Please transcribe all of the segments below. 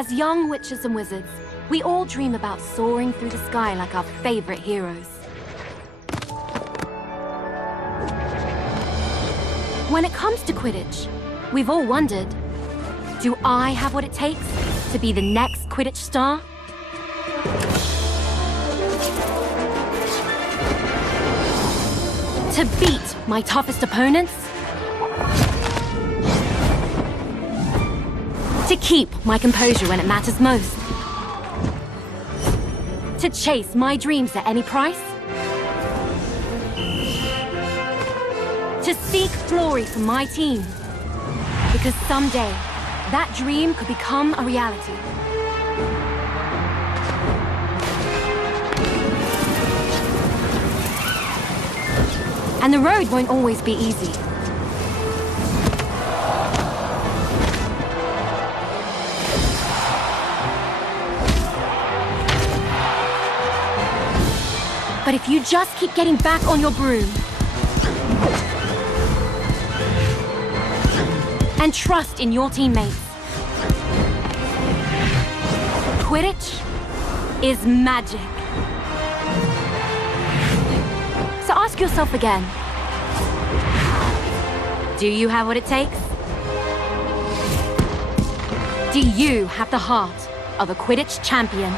As young witches and wizards, we all dream about soaring through the sky like our favorite heroes. When it comes to Quidditch, we've all wondered, do I have what it takes to be the next Quidditch star? To beat my toughest opponents? To keep my composure when it matters most? To chase my dreams at any price? To seek glory for my team? Because someday, that dream could become a reality. And the road won't always be easy. But if you just keep getting back on your broom and trust in your teammates, Quidditch is magic. So ask yourself again, do you have what it takes? Do you have the heart of a Quidditch champion?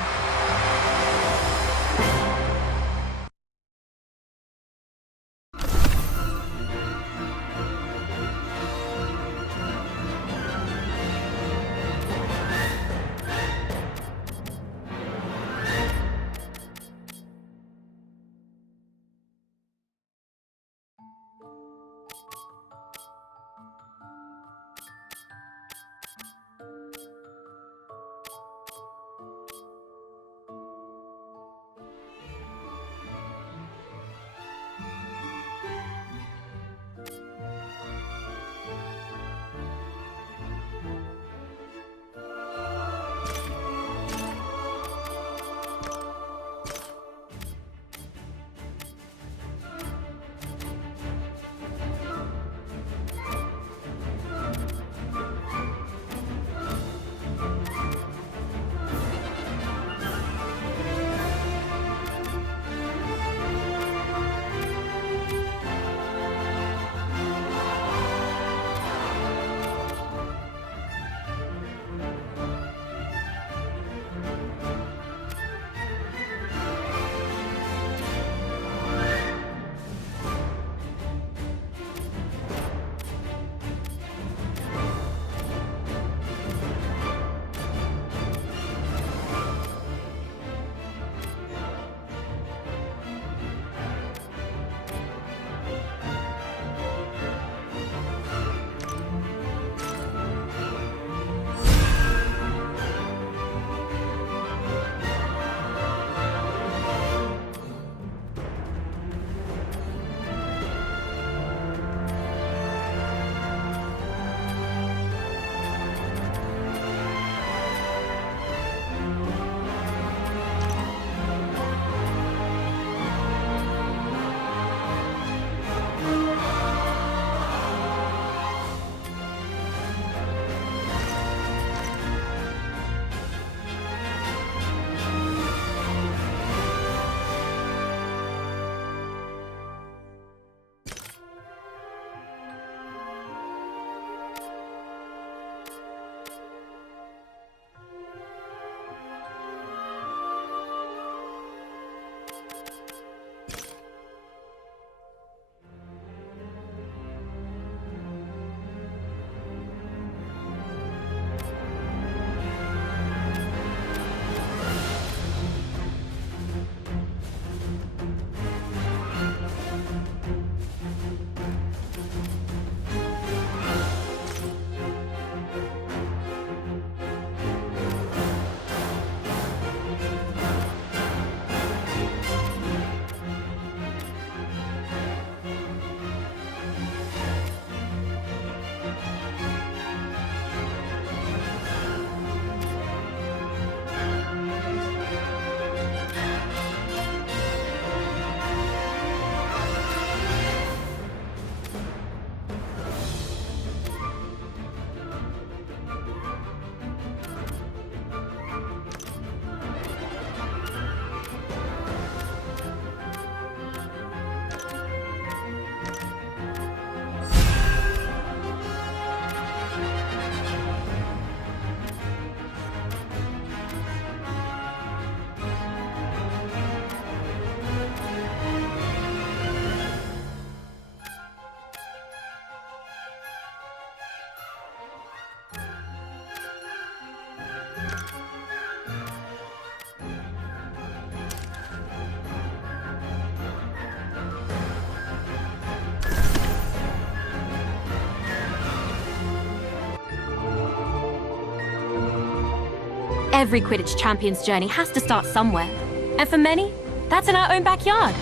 Every Quidditch Champions journey has to start somewhere. And for many, that's in our own backyard.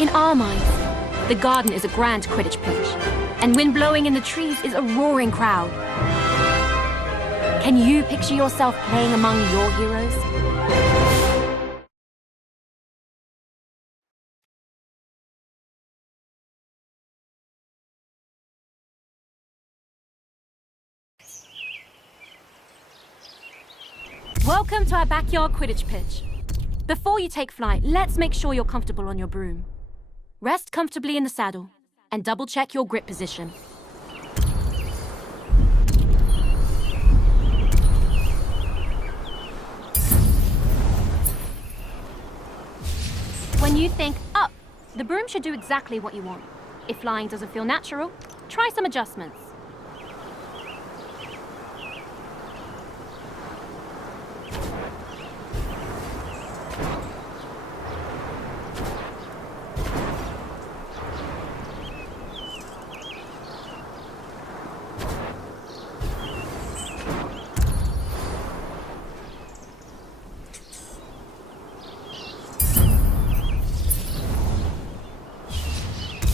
In our minds, the garden is a grand Quidditch pitch, and wind blowing in the trees is a roaring crowd. Can you picture yourself playing among your heroes? Welcome to our backyard Quidditch pitch. Before you take flight, let's make sure you're comfortable on your broom. Rest comfortably in the saddle and double-check your grip position. When you think up, the broom should do exactly what you want. If flying doesn't feel natural, try some adjustments.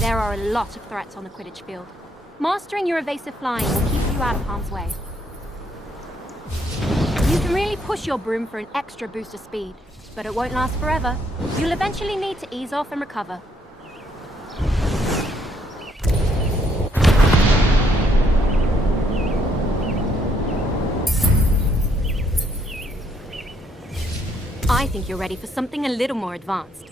There are a lot of threats on the Quidditch field. Mastering your evasive flying will keep you out of harm's way. You can really push your broom for an extra boost of speed, but it won't last forever. You'll eventually need to ease off and recover. I think you're ready for something a little more advanced.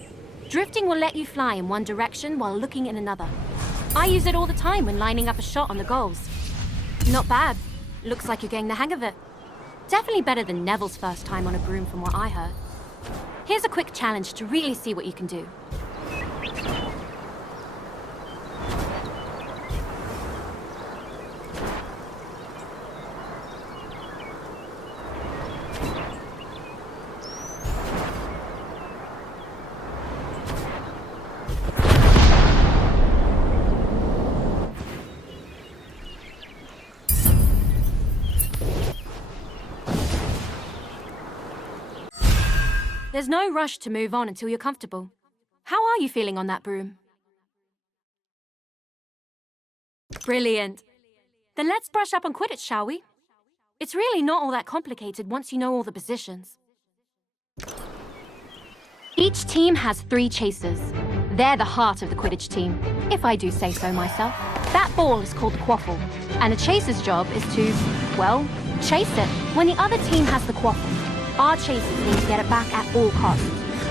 Drifting will let you fly in one direction while looking in another. I use it all the time when lining up a shot on the goals. Not bad. Looks like you're getting the hang of it. Definitely better than Neville's first time on a broom from what I heard. Here's a quick challenge to really see what you can do. There's no rush to move on until you're comfortable. How are you feeling on that broom? Brilliant. Then let's brush up on Quidditch, shall we? It's really not all that complicated once you know all the positions. Each team has 3 chasers. They're the heart of the Quidditch team, if I do say so myself. That ball is called the quaffle, and the chaser's job is to, well, chase it. When the other team has the quaffle, our chasers need to get it back at all costs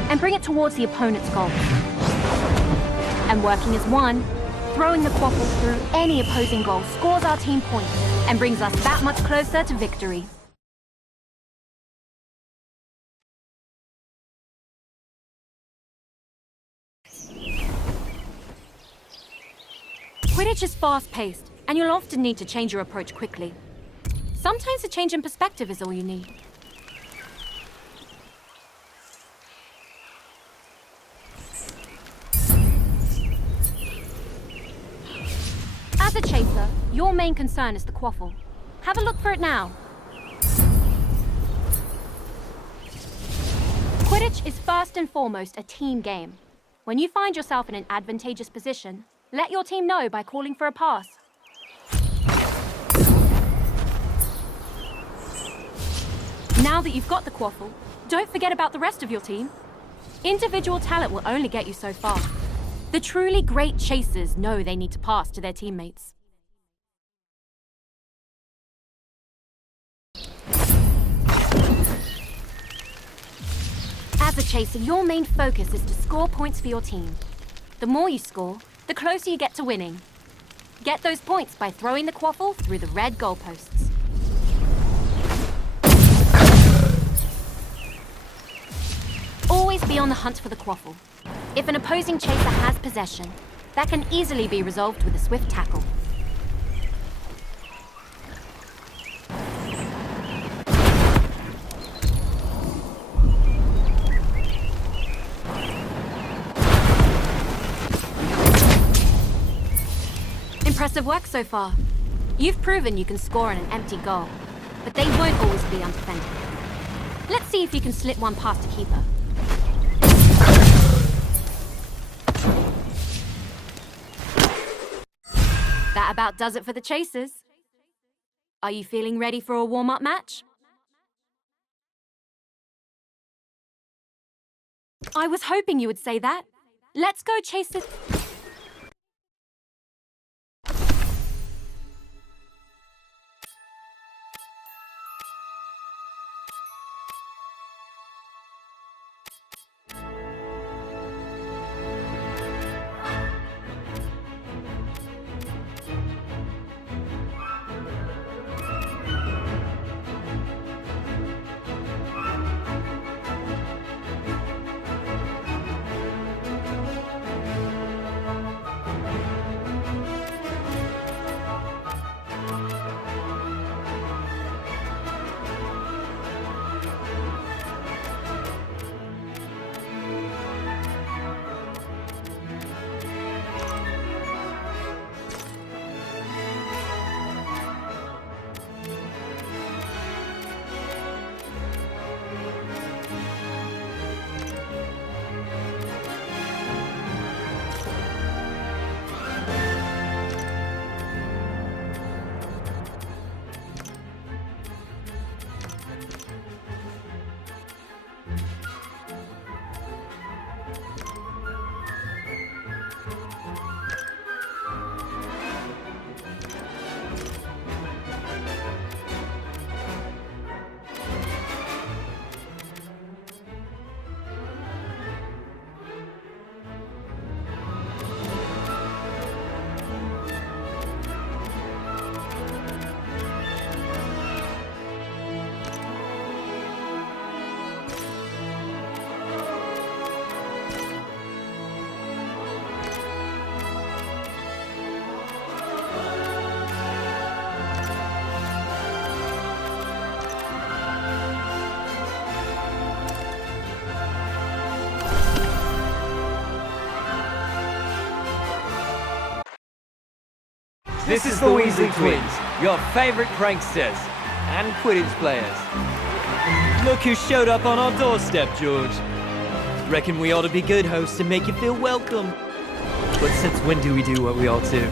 and bring it towards the opponent's goal. And working as one, throwing the quaffle through any opposing goal scores our team points and brings us that much closer to victory. Quidditch is fast-paced, and you'll often need to change your approach quickly. Sometimes a change in perspective is all you need. As a chaser, your main concern is the quaffle. Have a look for it now. Quidditch is first and foremost a team game. When you find yourself in an advantageous position, let your team know by calling for a pass. Now that you've got the quaffle, don't forget about the rest of your team. Individual talent will only get you so far. The truly great chasers know they need to pass to their teammates. As a chaser, your main focus is to score points for your team. The more you score, the closer you get to winning. Get those points by throwing the quaffle through the red goalposts. Always be on the hunt for the quaffle. If an opposing chaser has possession, that can easily be resolved with a swift tackle. Impressive work so far. You've proven you can score on an empty goal, but they won't always be undefended. Let's see if you can slip one past a keeper. That about does it for the chasers. Are you feeling ready for a warm-up match? I was hoping you would say that. Let's go chase it. This is the Weasley Twins, your favorite pranksters and Quidditch players. Look who showed up on our doorstep, George. Reckon we ought to be good hosts and make you feel welcome. But since when do we do what we ought to?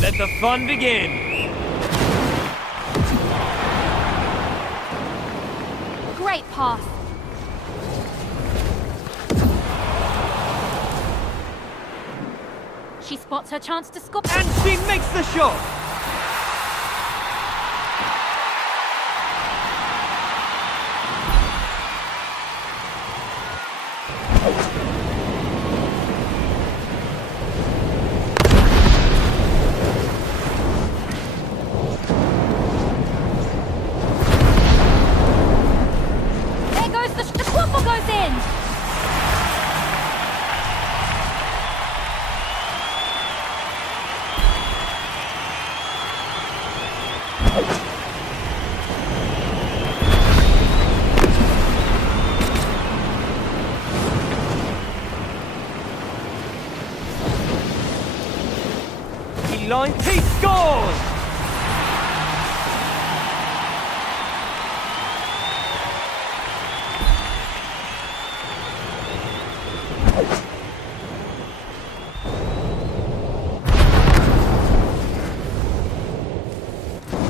Let the fun begin! Great pass. She spots her chance to score. And she makes the shot! There goes the quaffle goes in! He scores!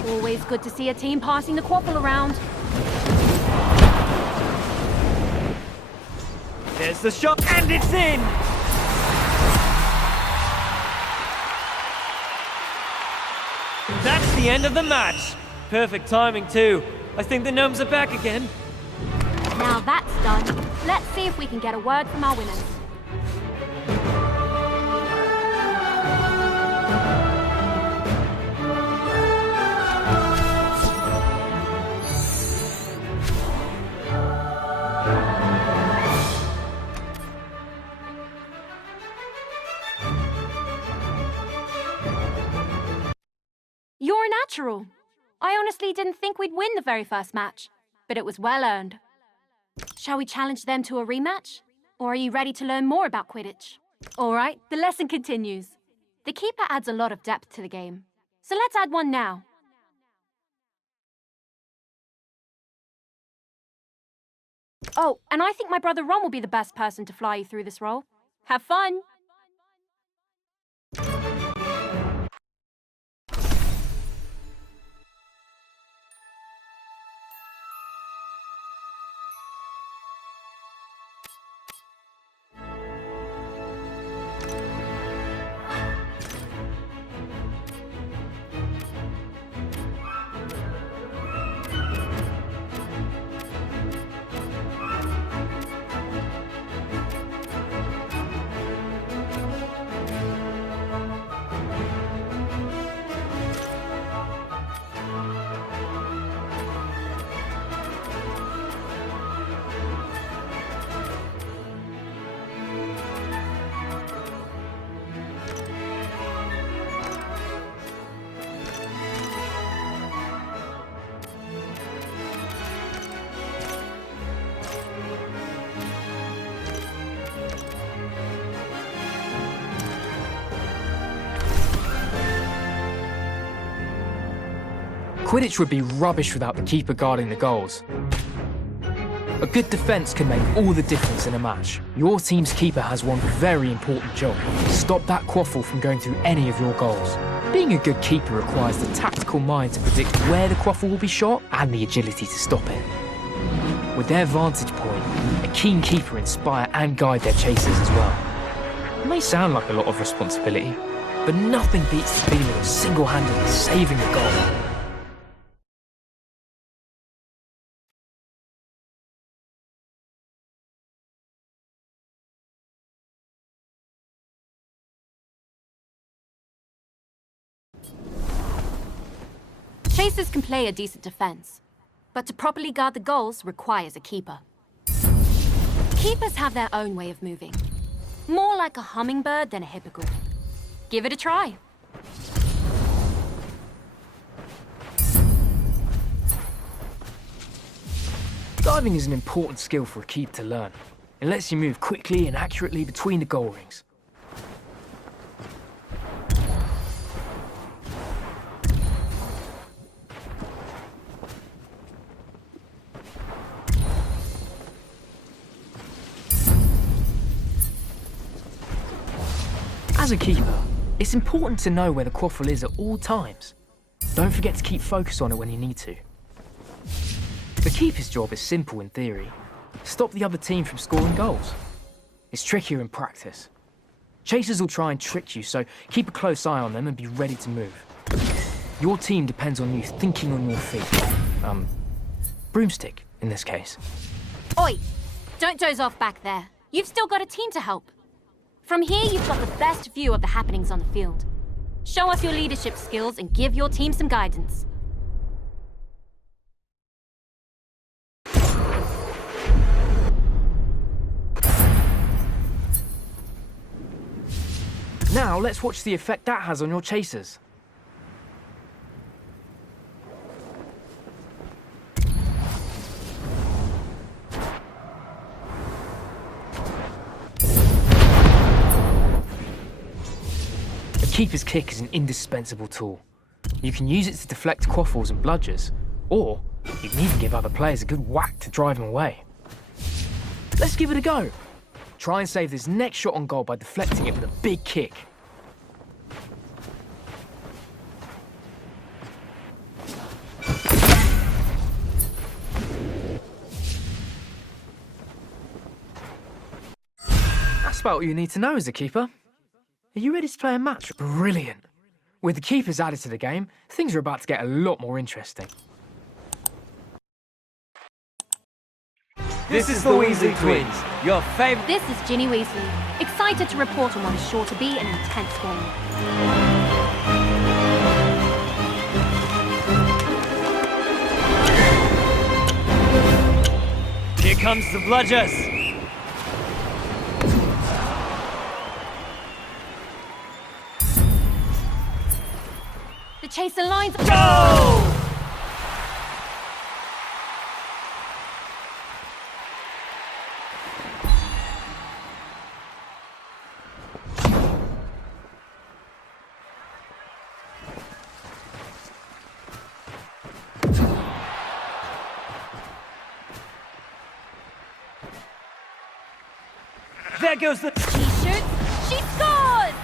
Always good to see a team passing the quaffle around. There's the shot, and it's in! That's the end of the match. Perfect timing, too. I think the gnomes are back again. Now that's done. Let's see if we can get a word from our winners. You're a natural. I honestly didn't think we'd win the very first match, but it was well earned. Shall we challenge them to a rematch? Or are you ready to learn more about Quidditch? All right, the lesson continues. The keeper adds a lot of depth to the game, so let's add one now. Oh, and I think my brother Ron will be the best person to fly you through this role. Have fun! Quidditch would be rubbish without the keeper guarding the goals. A good defence can make all the difference in a match. Your team's keeper has one very important job: stop that quaffle from going through any of your goals. Being a good keeper requires the tactical mind to predict where the quaffle will be shot and the agility to stop it. With their vantage point, a keen keeper inspire and guide their chasers as well. It may sound like a lot of responsibility, but nothing beats the feeling of single-handedly saving a goal. Chasers can play a decent defense, but to properly guard the goals requires a keeper. Keepers have their own way of moving, more like a hummingbird than a hippogriff. Give it a try. Diving is an important skill for a keeper to learn. It lets you move quickly and accurately between the goal rings. As a keeper, it's important to know where the quaffle is at all times. Don't forget to keep focus on it when you need to. The keeper's job is simple in theory. Stop the other team from scoring goals. It's trickier in practice. Chasers will try and trick you, so keep a close eye on them and be ready to move. Your team depends on you thinking on your feet. Broomstick, in this case. Oi! Don't doze off back there. You've still got a team to help. From here, you've got the best view of the happenings on the field. Show us your leadership skills and give your team some guidance. Now, let's watch the effect that has on your chasers. Keeper's kick is an indispensable tool. You can use it to deflect quaffles and bludgers, or you can even give other players a good whack to drive them away. Let's give it a go. Try and save this next shot on goal by deflecting it with a big kick. That's about all you need to know as a keeper. Are you ready to play a match? Brilliant. With the keepers added to the game, things are about to get a lot more interesting. This is the Weasley Twins, your favourite... This is Ginny Weasley, excited to report on what is sure to be an intense game. Here comes the bludgers! The chaser lines... Go! There goes the... She shoots. She scores!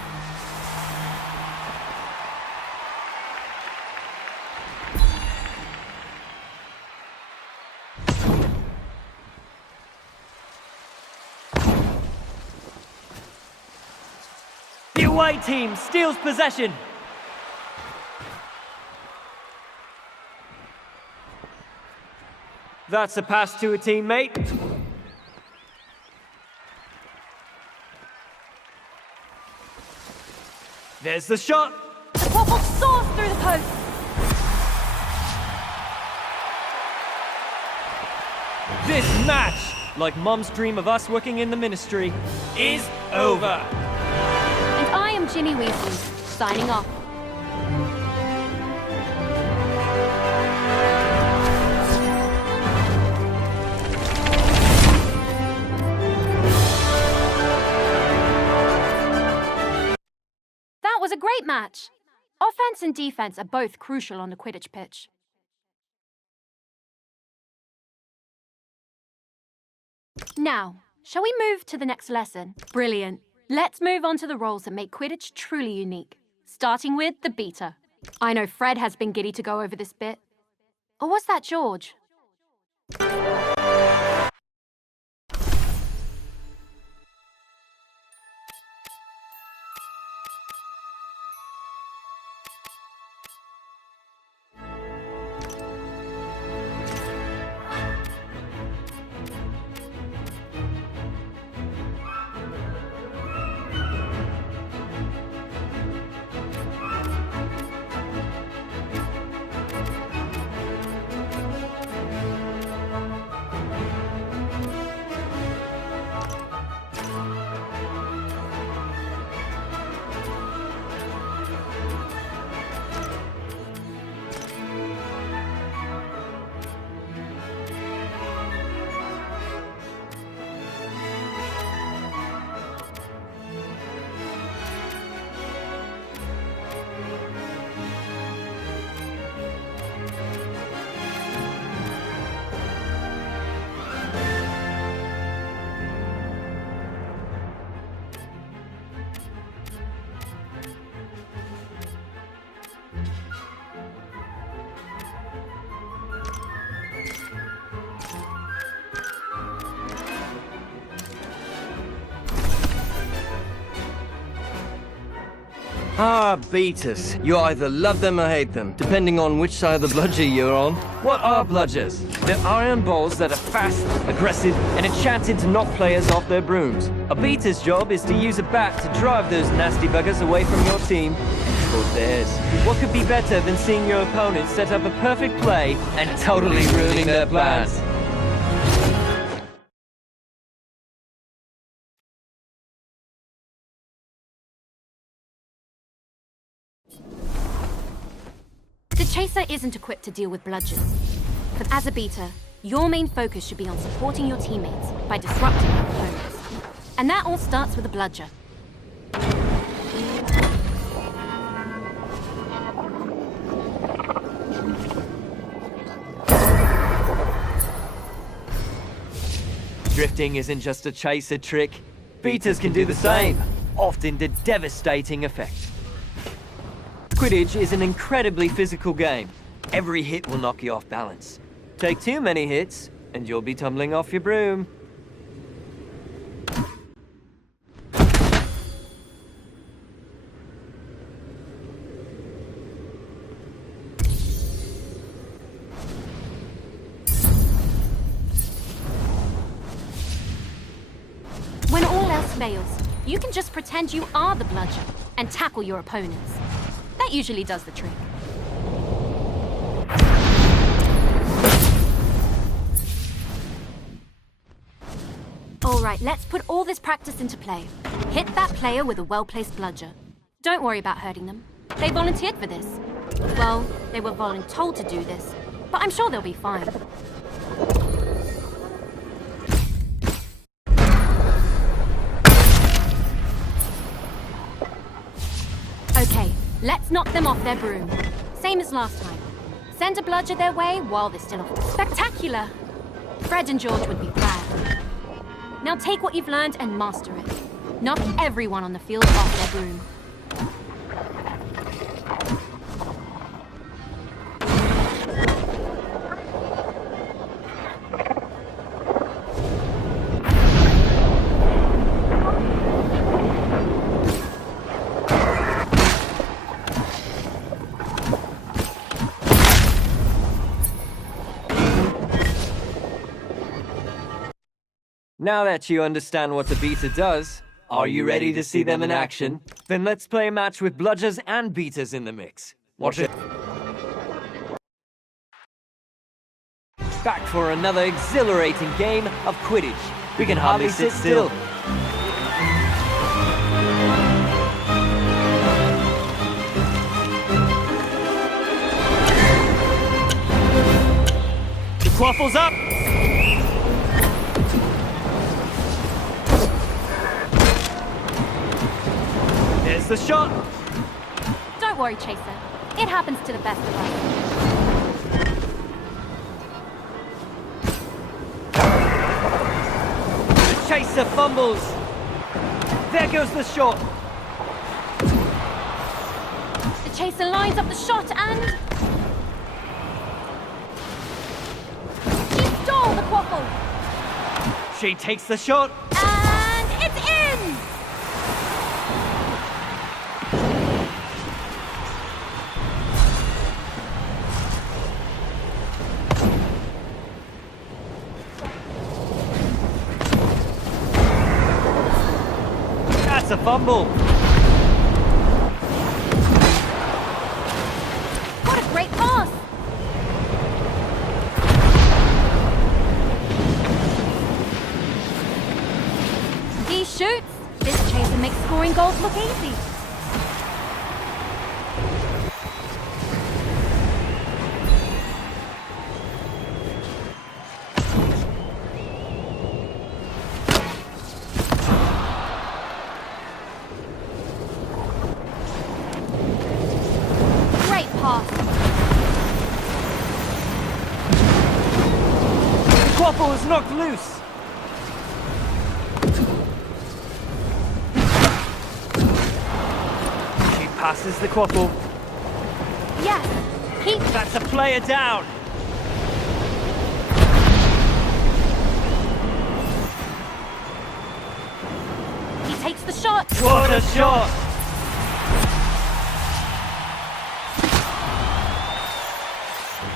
The away team steals possession. That's a pass to a teammate. There's the shot. The quaffle soars through the post. This match, like Mom's dream of us working in the ministry, is over. And I am Ginny Weasley, signing off. That was a great match. Offense and defense are both crucial on the Quidditch pitch. Now, shall we move to the next lesson? Brilliant. Let's move on to the roles that make Quidditch truly unique, starting with the beater. I know Fred has been giddy to go over this bit. Or was that George? Ah, beaters. You either love them or hate them, depending on which side of the bludger you're on. What are bludgers? They're iron balls that are fast, aggressive, and enchanted to knock players off their brooms. A beater's job is to use a bat to drive those nasty buggers away from your team and toward theirs. What could be better than seeing your opponent set up a perfect play and totally ruining their plans? The Chaser isn't equipped to deal with bludgers. But as a beater, your main focus should be on supporting your teammates by disrupting their opponents. And that all starts with a bludger. Drifting isn't just a chaser trick. Beaters can do the same, often to devastating effect. Quidditch is an incredibly physical game. Every hit will knock you off balance. Take too many hits, and you'll be tumbling off your broom. When all else fails, you can just pretend you are the bludger and tackle your opponents. That usually does the trick. Alright, let's put all this practice into play. Hit that player with a well-placed bludger. Don't worry about hurting them. They volunteered for this. Well, they were voluntold to do this, but I'm sure they'll be fine. Okay, let's knock them off their broom. Same as last time. Send a bludger their way while they're still off. Spectacular! Fred and George would be proud. Now take what you've learned and master it. Knock everyone on the field off their broom. Now that you understand what the beater does, are you ready to see them in action? Then let's play a match with bludgers and beaters in the mix. Watch it. Back for another exhilarating game of Quidditch. We can hardly sit still. The quaffle's up! There's the shot! Don't worry, Chaser. It happens to the best of us. The Chaser fumbles! There goes the shot! The Chaser lines up the shot and... She stole the quaffle! She takes the shot! And it's in! That's a fumble! What a great pass! He shoots. This Chaser makes scoring goals look easy. Great pass. The quaffle is knocked loose! She passes the quaffle. Yes. He... That's a player down! He takes the shot. What a shot!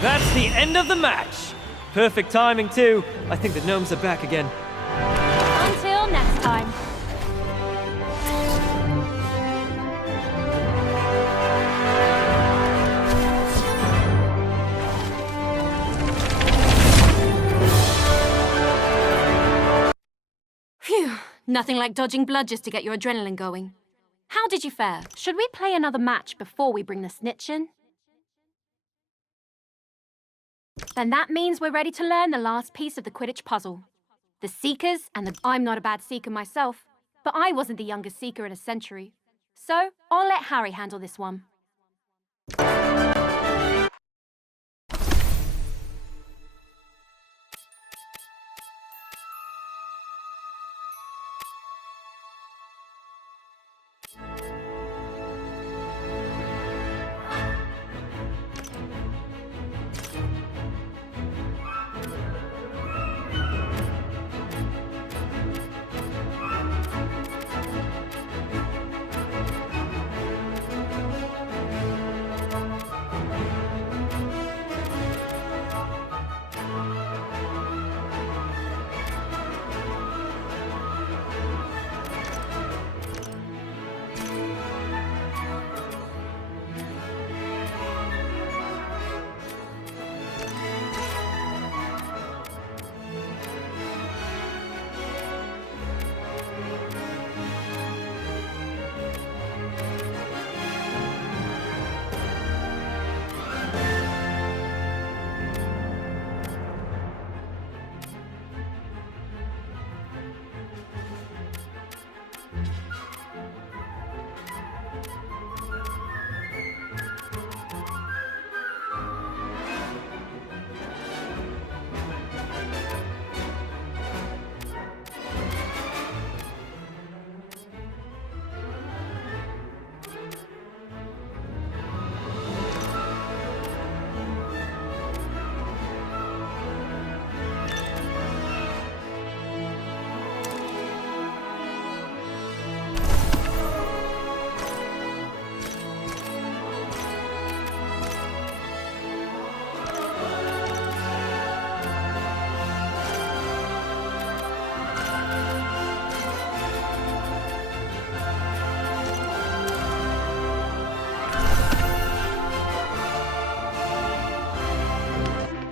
That's the end of the match! Perfect timing too. I think the gnomes are back again. Until next time. Phew, nothing like dodging bludgers to get your adrenaline going. How did you fare? Should we play another match before we bring the snitch in? Then that means we're ready to learn the last piece of the Quidditch puzzle. The Seekers and the... I'm not a bad Seeker myself, but I wasn't the youngest Seeker in a century. So, I'll let Harry handle this one.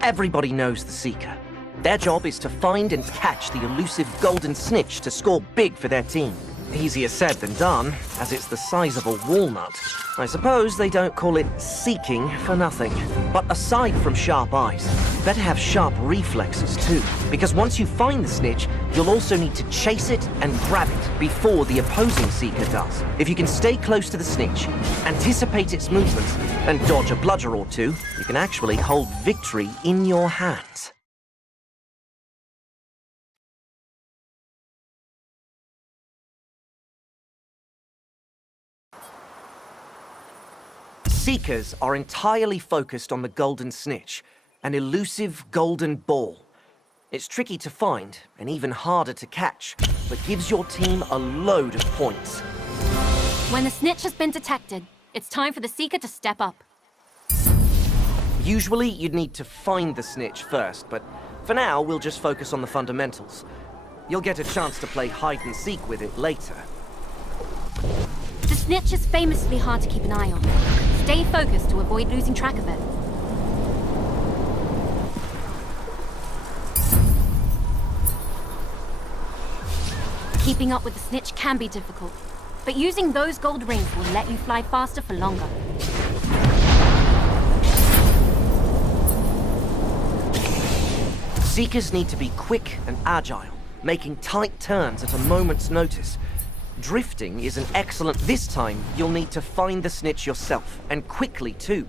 Everybody knows the Seeker. Their job is to find and catch the elusive golden snitch to score big for their team. Easier said than done, as it's the size of a walnut. I suppose they don't call it seeking for nothing. But aside from sharp eyes, you better have sharp reflexes too. Because once you find the snitch, you'll also need to chase it and grab it before the opposing Seeker does. If you can stay close to the snitch, anticipate its movements, and dodge a bludger or two, you can actually hold victory in your hands. Seekers are entirely focused on the golden snitch, an elusive golden ball. It's tricky to find and even harder to catch, but gives your team a load of points. When the snitch has been detected, it's time for the Seeker to step up. Usually you'd need to find the snitch first, but for now we'll just focus on the fundamentals. You'll get a chance to play hide and seek with it later. The snitch is famously hard to keep an eye on. Stay focused to avoid losing track of it. Keeping up with the snitch can be difficult, but using those gold rings will let you fly faster for longer. Seekers need to be quick and agile, making tight turns at a moment's notice. Drifting is an excellent... This time, you'll need to find the snitch yourself, and quickly too.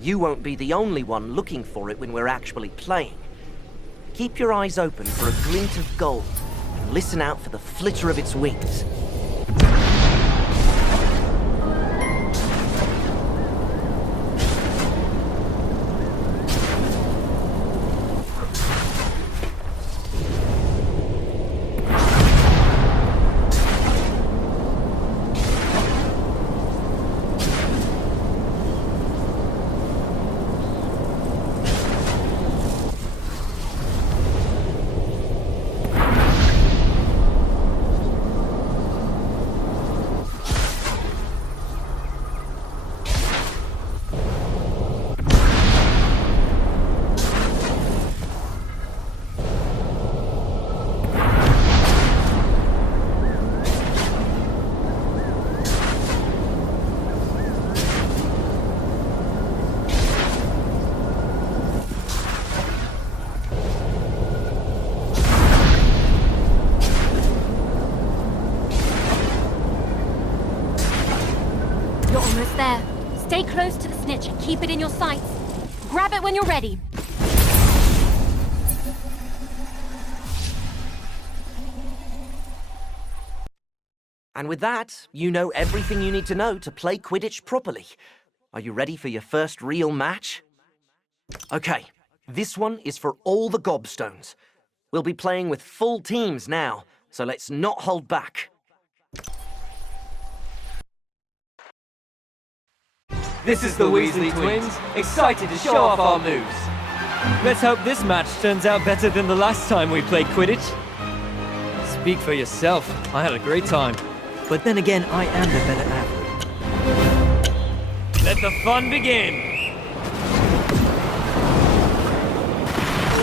You won't be the only one looking for it when we're actually playing. Keep your eyes open for a glint of gold, and listen out for the flitter of its wings. There. Stay close to the snitch and keep it in your sights. Grab it when you're ready. And with that, you know everything you need to know to play Quidditch properly. Are you ready for your first real match? Okay, this one is for all the gobstones. We'll be playing with full teams now, so let's not hold back. This is the Weasley twins, excited to show off our moves. Let's hope this match turns out better than the last time we played Quidditch. Speak for yourself, I had a great time. But then again, I am the better athlete. Let the fun begin!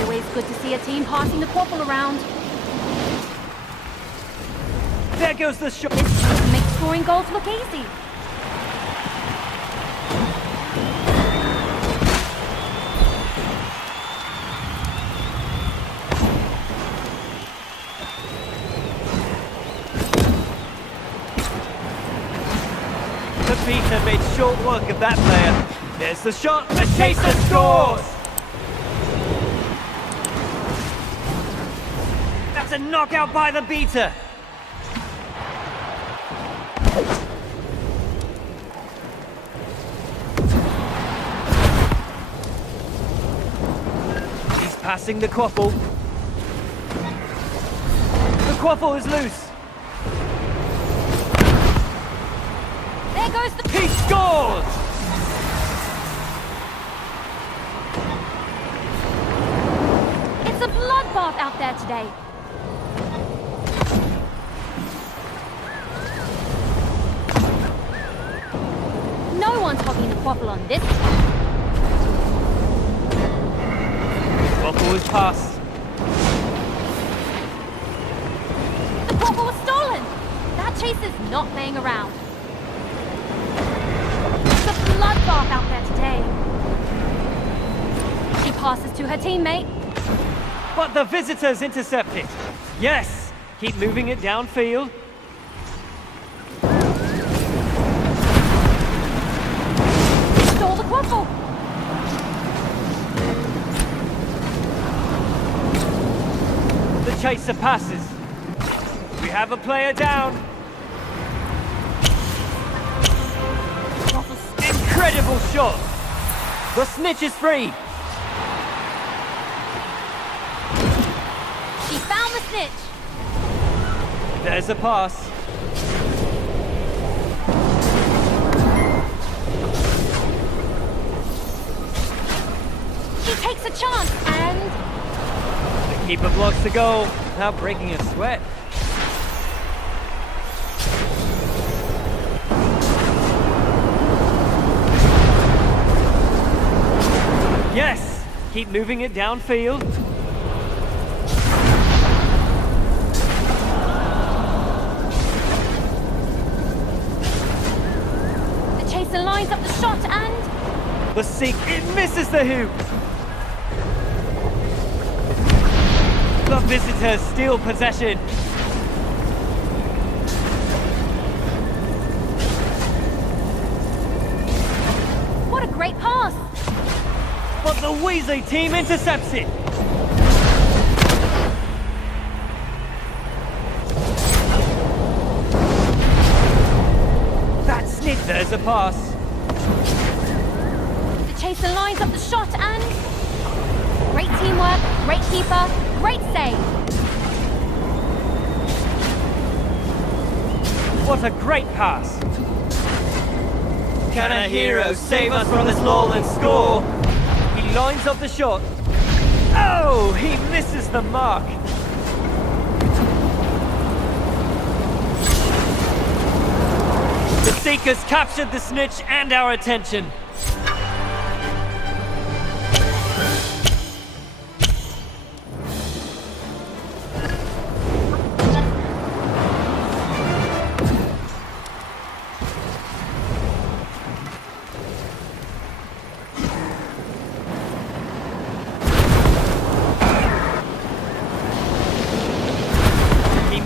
Always good to see a team passing the quaffle around. There goes the shot! This makes scoring goals look easy. The Peter made short work of that player. There's the shot. The chaser scores! That's a knockout by the beater. He's passing the quaffle. The quaffle is loose. There goes the... He scores! It's a bloodbath out there today. No one's hogging the quaffle on this. Quaffle was passed. The quaffle was stolen! That chaser's not playing around. It's a bloodbath out there today. She passes to her teammate. But the visitors intercept it. Yes, keep moving it downfield. Stole the quaffle! The chaser passes. We have a player down. Incredible shot. The snitch is free. She found the snitch! There's a pass. She takes a chance and... The keeper blocks the goal, now breaking a sweat. Yes! Keep moving it downfield. The chaser lines up the shot and... The seek, it misses the hoop. The visitors steal possession. What a great pass! But the Weasley team intercepts it. That snitch. There's a pass. The chaser lines up the shot and... Great teamwork, great keeper, great save! What a great pass. Can a hero save us from this lull and score? He lines up the shot. Oh, he misses the mark. The Seekers captured the snitch and our attention.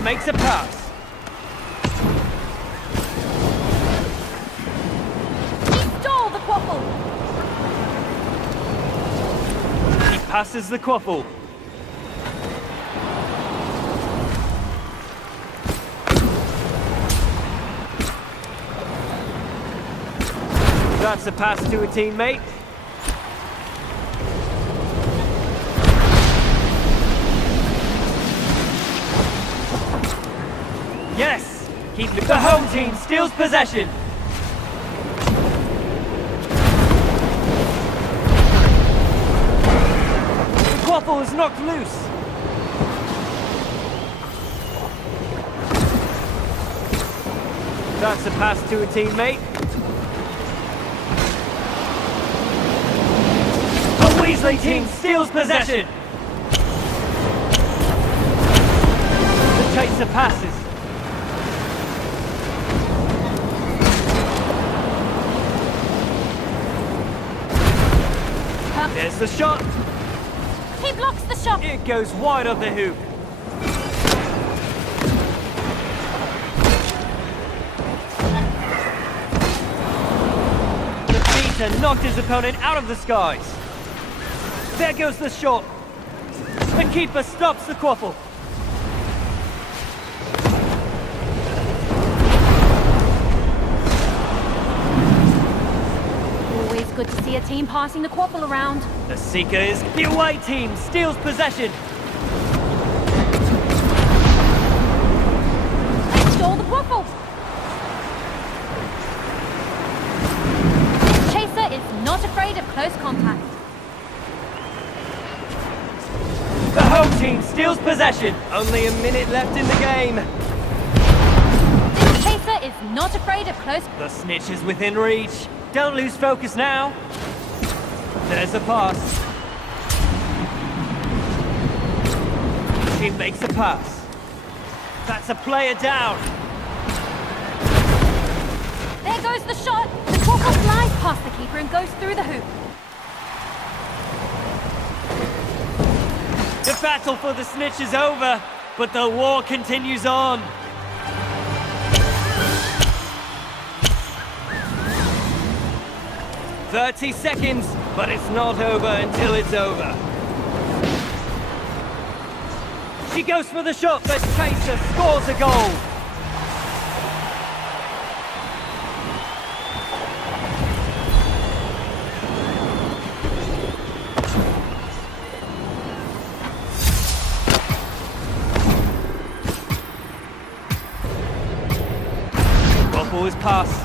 Makes a pass. He stole the quaffle! He passes the quaffle. That's a pass to a teammate. Yes! Keep the home team steals possession. The quaffle is knocked loose. That's a pass to a teammate. The Weasley team steals possession. The chaser passes. There's the shot. He blocks the shot! It goes wide of the hoop. The beater knocked his opponent out of the skies. There goes the shot. The keeper stops the quaffle. Always good to see a team passing the quaffle around. The Seeker is... The away team steals possession. They stole the quaffle! Chaser is not afraid of close contact. The home team steals possession. Only a minute left in the game. This chaser is not afraid of close... The snitch is within reach. Don't lose focus now. There's a pass. He makes a pass. That's a player down. There goes the shot! The quaffle flies past the keeper and goes through the hoop. The battle for the snitch is over, but the war continues on. "30 seconds, but it's not over until it's over." She goes for the shot, but Chaser scores a goal. Ball is passed.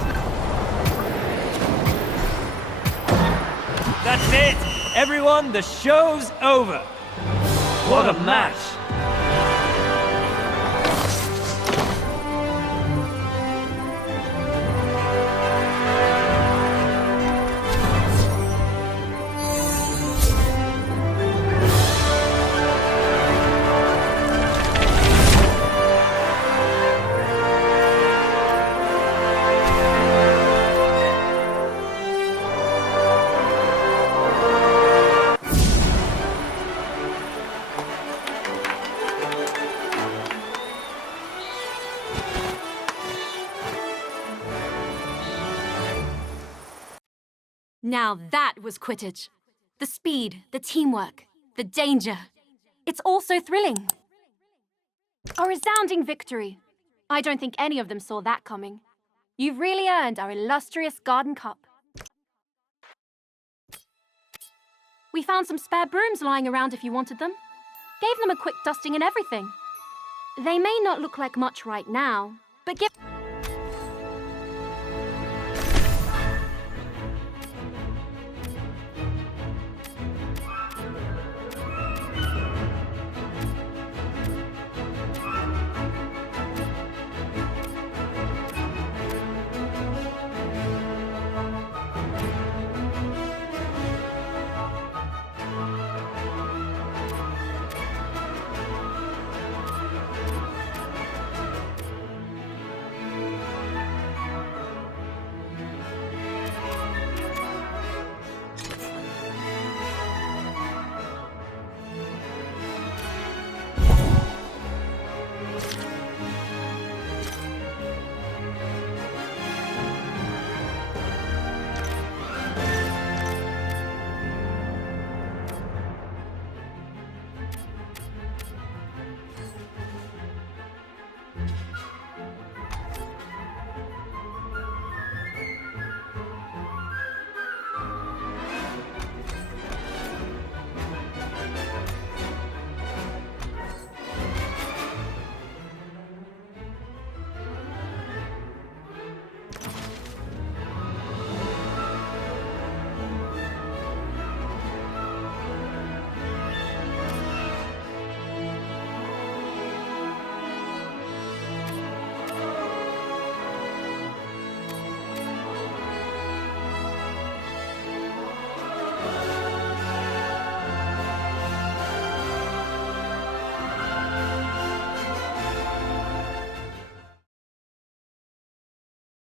That's it! Everyone, the show's over. What a match! Now that was Quidditch. The speed, the teamwork, the danger. It's all so thrilling. A resounding victory. I don't think any of them saw that coming. You've really earned our illustrious Garden Cup. We found some spare brooms lying around if you wanted them. Gave them a quick dusting and everything. They may not look like much right now, but give...